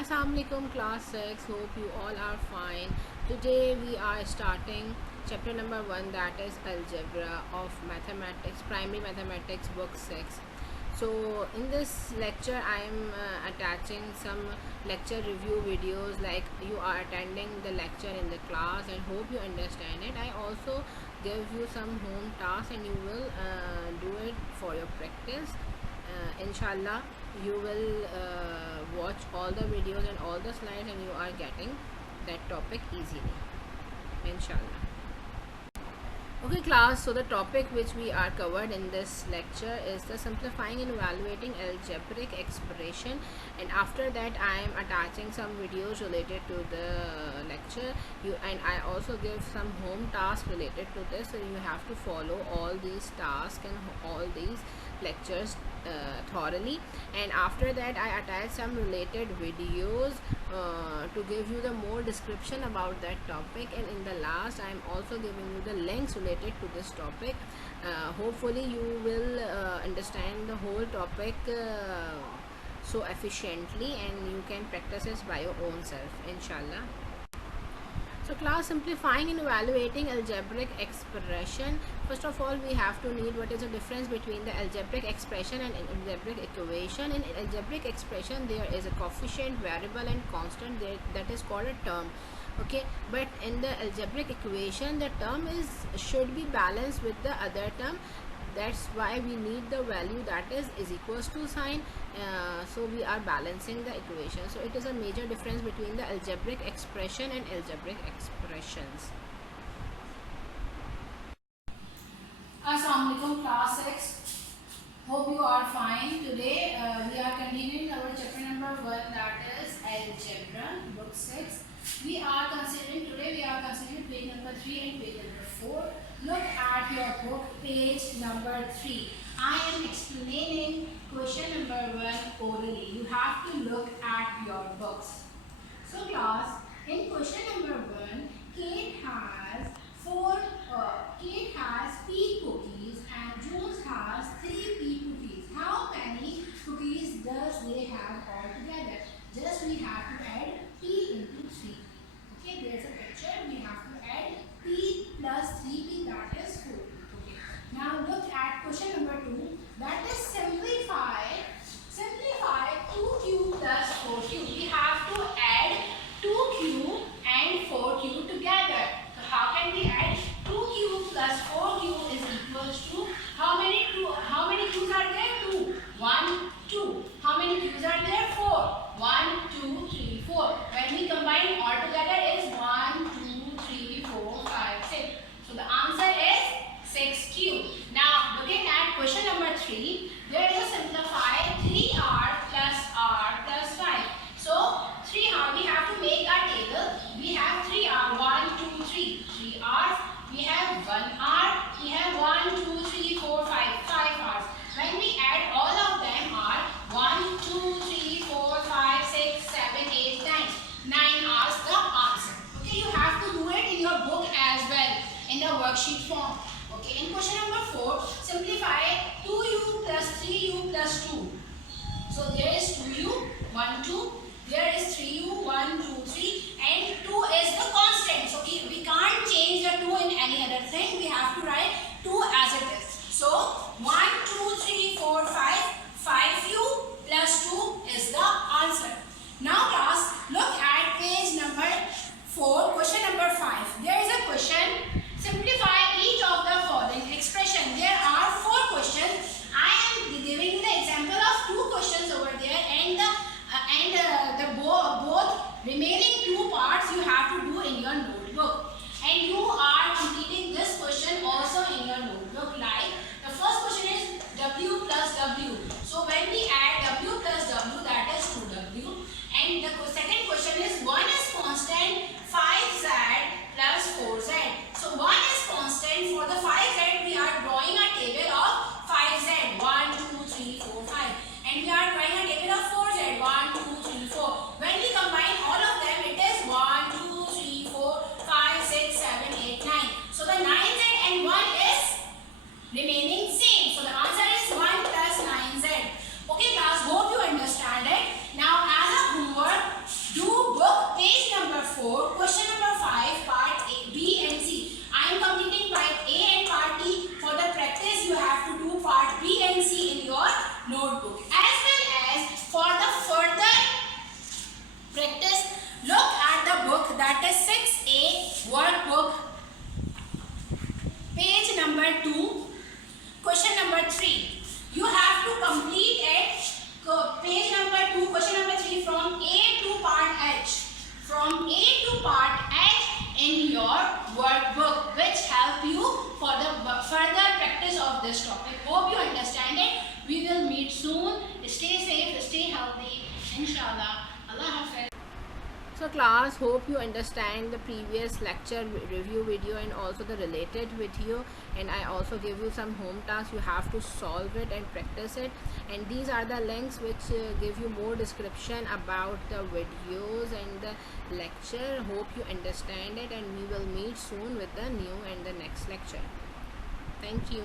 Assalamualaikum class 6. Hope you all are fine. Today we are starting chapter number 1, that is algebra of mathematics, primary mathematics, book 6. So in this lecture I am attaching some lecture review videos, like you are attending the lecture in the class, and hope you understand it. I also give you some home tasks and you will do it for your practice. Inshallah you will watch all the videos and all the slides and you are getting that topic easily, inshallah. Okay class, so the topic which we are covered in this lecture is the simplifying and evaluating algebraic expression, and after that I am attaching some videos related to the lecture, and I also give some home tasks related to this, so you have to follow all these tasks and all these lectures thoroughly. And after that I attach some related videos to give you the more description about that topic, and in the last I am also giving you the links related to this topic. Hopefully you will understand the whole topic so efficiently, and you can practice it by your own self, inshallah. So class, simplifying and evaluating algebraic expression. First of all, we have to need what is the difference between the algebraic expression and algebraic equation. In algebraic expression there is a coefficient, variable and constant there, that is called a term. Okay, but in the algebraic equation the term should be balanced with the other term. That's why we need the value that is equals to sign, so we are balancing the equation. So it is a major difference between the algebraic expression and algebraic expressions. Assalamualaikum class 6. Hope you are fine. Today we are continuing our chapter number 1, that is algebra, book 6. We are considering page number 3 and page number 4. Look at your book, page number 3. I am explaining question number 1 orally. You have to look at your books. So class, in question number 1, Kate has P cookies and Jules has 3 P cookies. How many cookies does they have all together? Just we have to add P into 3. Okay, there's a picture. We have to add P plus 3P, that is 4. Okay. Now look at question number 2. That is simplify 2Q plus 4Q. We have to add 2Q and 4Q together. So how can we add 2Q plus 4Q is equals to how many Q's are there? 2. 1, 2. How many Q's are there? 4. 1, 2, 3, 4. When we combine all together is 1, 2, 3, 4, 5, 6. So the answer is 6Q. Now looking at question number 3, there is a simplify 3R plus 5. So 3R, we have to make our table. We have 3R, 1, 2, 3. 3 R's. We have 1 R. We have 1, 2, 3, 4, 5. 5 R's. When we add all of them are 1, 2, 3, 4, 5, 6, 7, 8, 9. 9 R's the answer. Okay, you have to do it in your book as well, in the worksheet form. Okay, in question number 4, simplify 2U plus 3U plus 2. So there is 2U, 1, 2. There is 3U, 1, 2, 3. And 2 is the constant. So we can't change the 2 in any other thing. We have to write 2 as it is. So 1, 2, 3, 4, 5. 5U plus 2 is the answer. Now class, look at page number 4, question number 5. There is a question. Simplify each of the following expression. There are 4 questions. I am giving you the example of 2 questions over there, and both remaining 2 parts you have to do in your notebook. And you are completing this question also in your notebook. Like the first question is So class, hope you understand the previous lecture review video and also the related video, and I also give you some home tasks. You have to solve it and practice it, and these are the links which give you more description about the videos and the lecture. Hope you understand it, and we will meet soon with the new and the next lecture. Thank you.